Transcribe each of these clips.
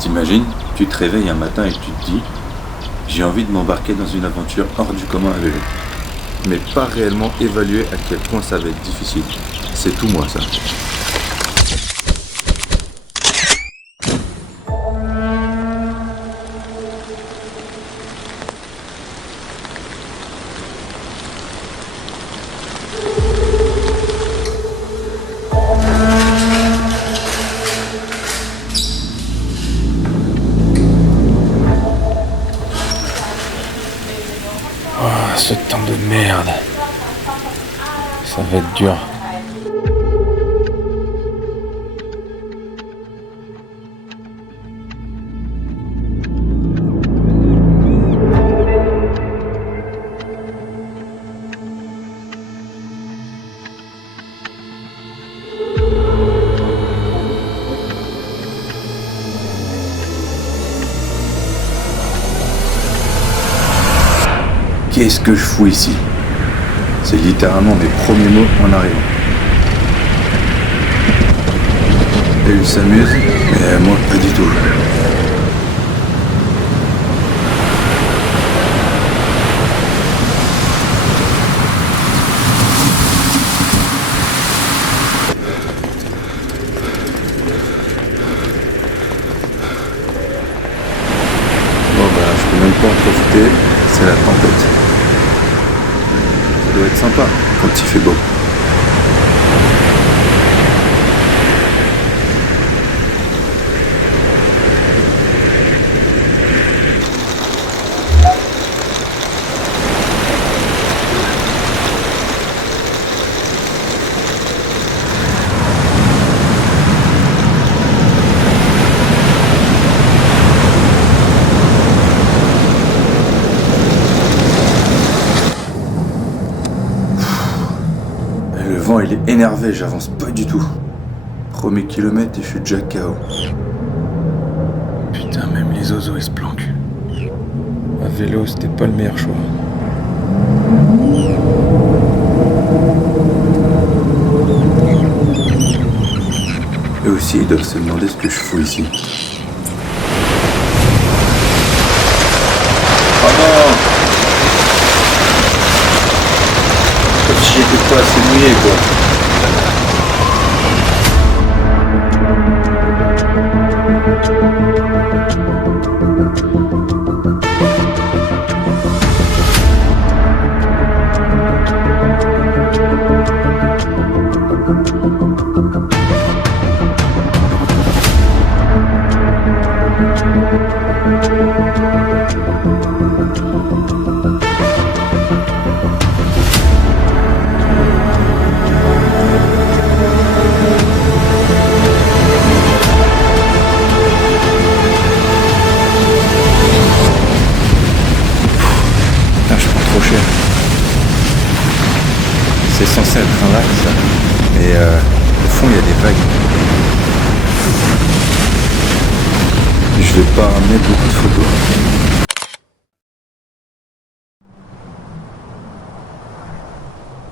T'imagines, tu te réveilles un matin et tu te dis « J'ai envie de m'embarquer dans une aventure hors du commun à vélo ». Mais pas réellement évaluer à quel point ça va être difficile. C'est tout moi ça. Ce temps de merde. Ça va être dur. Qu'est-ce que je fous ici? C'est littéralement mes premiers mots en arrivant. Et il s'amuse, mais moi pas du tout. Bon bah je peux même pas en profiter, c'est la tempête. Ça doit être sympa quand il fait beau. Le vent il est énervé, j'avance pas du tout. Premier kilomètre et je suis déjà KO. Putain, même les oiseaux ils se planquent. À vélo, c'était pas le meilleur choix. Eux aussi ils doivent se demander ce que je fous ici. Oh non! Comme si j'étais pas assez mouillé quoi. Putain, je prends trop cher. C'est censé être un lac ça. Mais au fond il y a des vagues. Je vais pas ramener beaucoup de photos.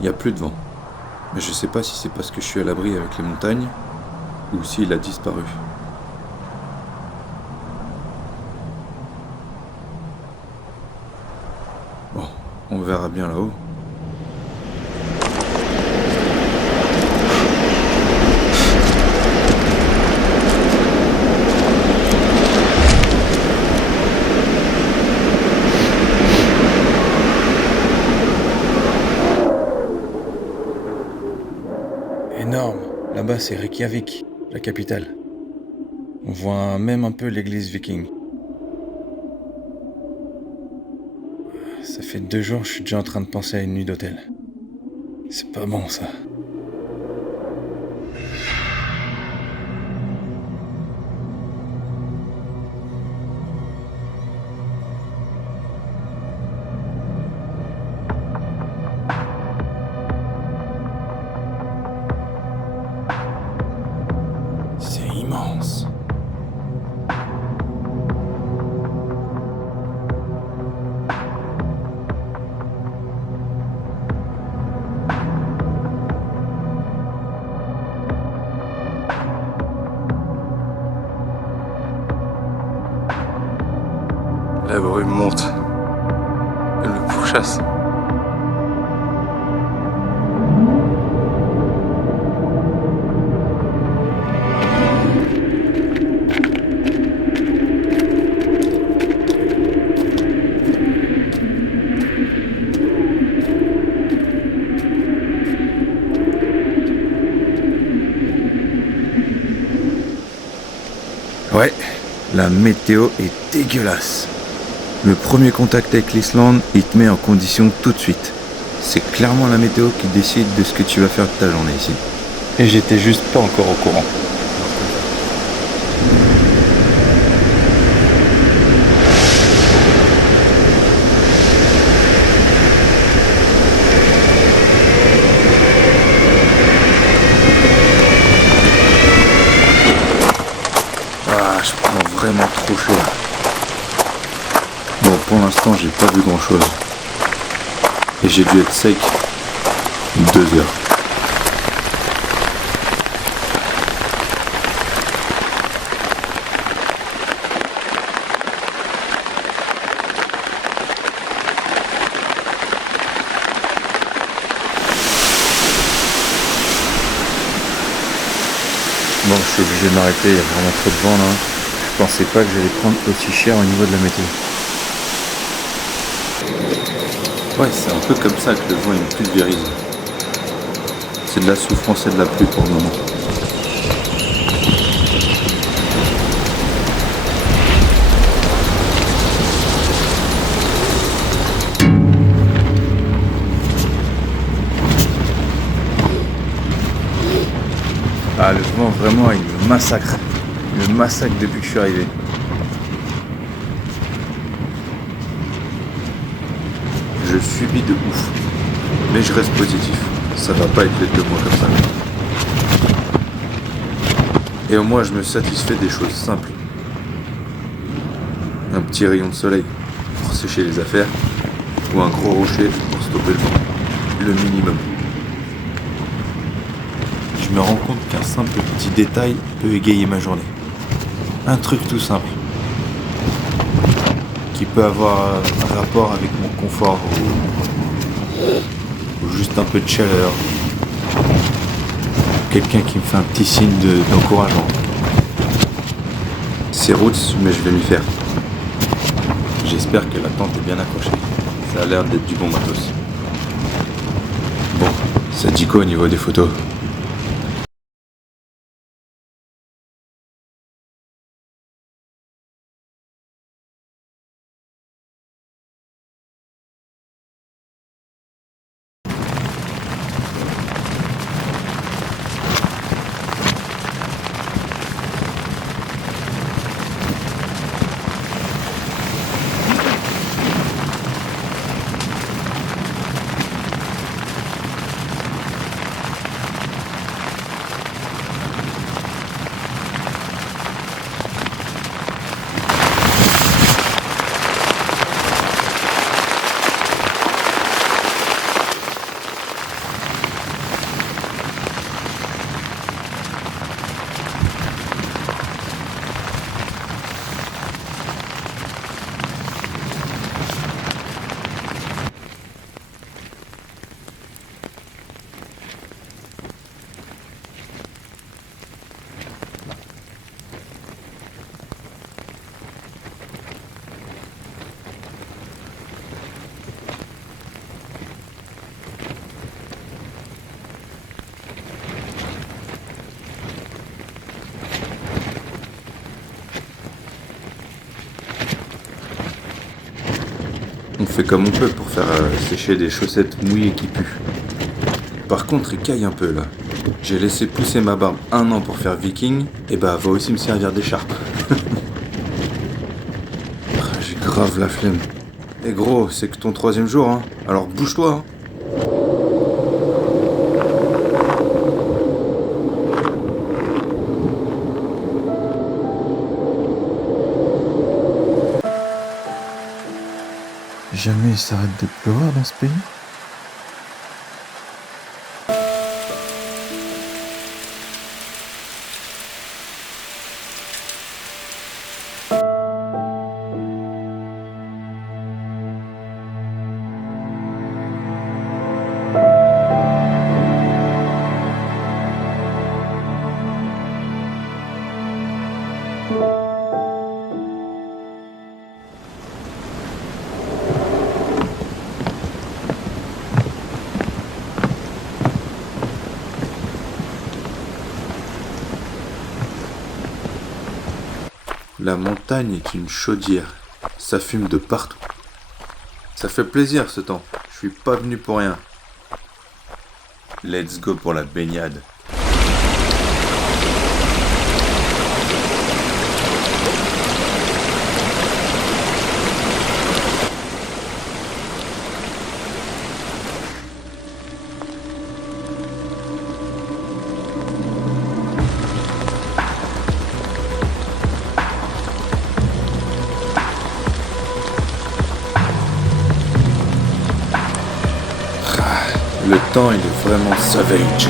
Il y a plus de vent. Mais je sais pas si c'est parce que je suis à l'abri avec les montagnes ou s'il a disparu. Bon, on verra bien là-haut. Énorme. Là-bas, c'est Reykjavik, la capitale. On voit même un peu l'église viking. Ça fait 2 jours, je suis déjà en train de penser à une nuit d'hôtel. C'est pas bon, ça. C'est immense. La brume monte. Elle me pourchasse. Ouais, la météo est dégueulasse. Le premier contact avec l'Islande, il te met en condition tout de suite. C'est clairement la météo qui décide de ce que tu vas faire de ta journée ici. Et j'étais juste pas encore au courant. Ah, je prends vraiment trop cher. Bon, pour l'instant, j'ai pas vu grand chose. Et j'ai dû être sec 2 heures. Bon, je suis obligé de m'arrêter, il y a vraiment trop de vent là. Je pensais pas que j'allais prendre aussi cher au niveau de la météo. Ouais, c'est un peu comme ça que le vent il me pulvérise. C'est de la souffrance et de la pluie pour le moment. Ah, le vent vraiment il me massacre. Il me massacre depuis que je suis arrivé. Je subis de ouf. Mais je reste positif. Ça va pas être les 2 mois comme ça. Et au moins je me satisfais des choses simples. Un petit rayon de soleil pour sécher les affaires. Ou un gros rocher pour stopper le vent. Le minimum. Je me rends compte qu'un simple petit détail peut égayer ma journée. Un truc tout simple. Qui peut avoir un rapport avec mon confort ou juste un peu de chaleur. Quelqu'un qui me fait un petit signe d'encouragement. C'est roots, mais je vais m'y faire. J'espère que la tente est bien accrochée. Ça a l'air d'être du bon matos. Bon, ça dit quoi au niveau des photos ? On fait comme on peut pour faire sécher des chaussettes mouillées qui puent. Par contre, il caille un peu là. J'ai laissé pousser ma barbe 1 an pour faire viking, et bah va aussi me servir d'écharpe. J'ai grave la flemme. Et gros, c'est que ton 3e jour, hein. Alors bouge-toi, hein. Jamais il s'arrête de pleuvoir dans ce pays. La montagne est une chaudière. Ça fume de partout. Ça fait plaisir ce temps. Je suis pas venu pour rien. Let's go pour la baignade. Le temps, il est vraiment savage.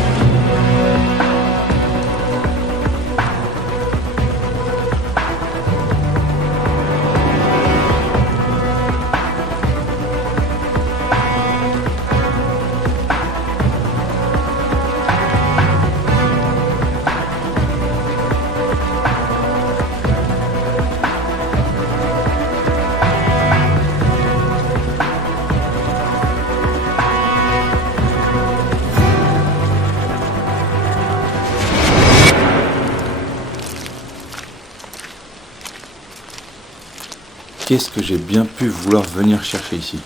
Qu'est-ce que j'ai bien pu vouloir venir chercher ici?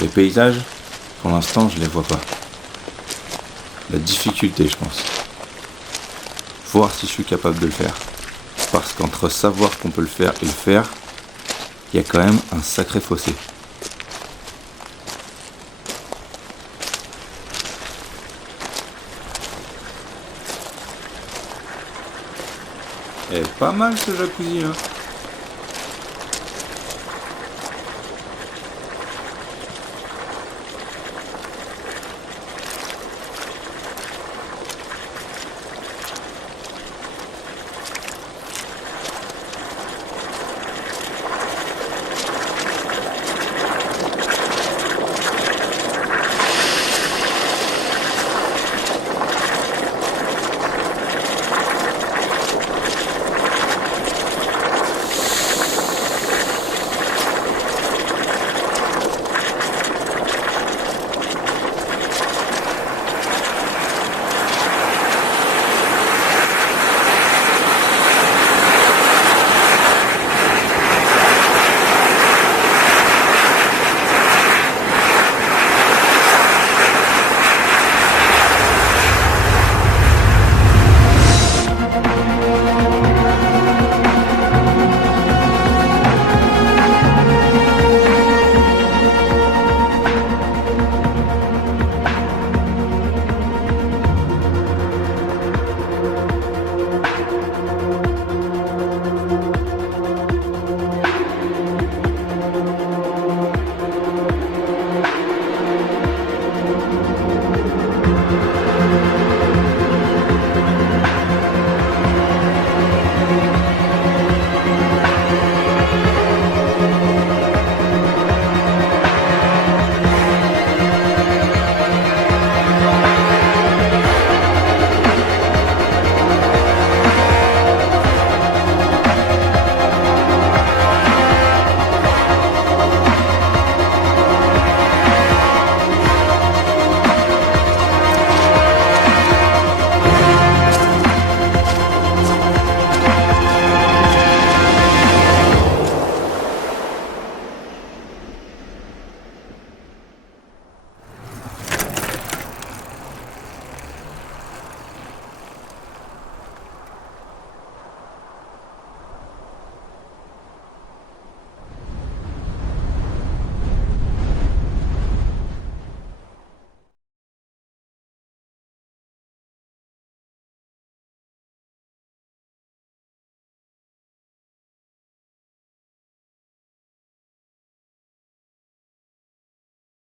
Les paysages, pour l'instant, je les vois pas. La difficulté, je pense. Voir si je suis capable de le faire. Parce qu'entre savoir qu'on peut le faire et le faire, il y a quand même un sacré fossé. Et pas mal ce jacuzzi, hein.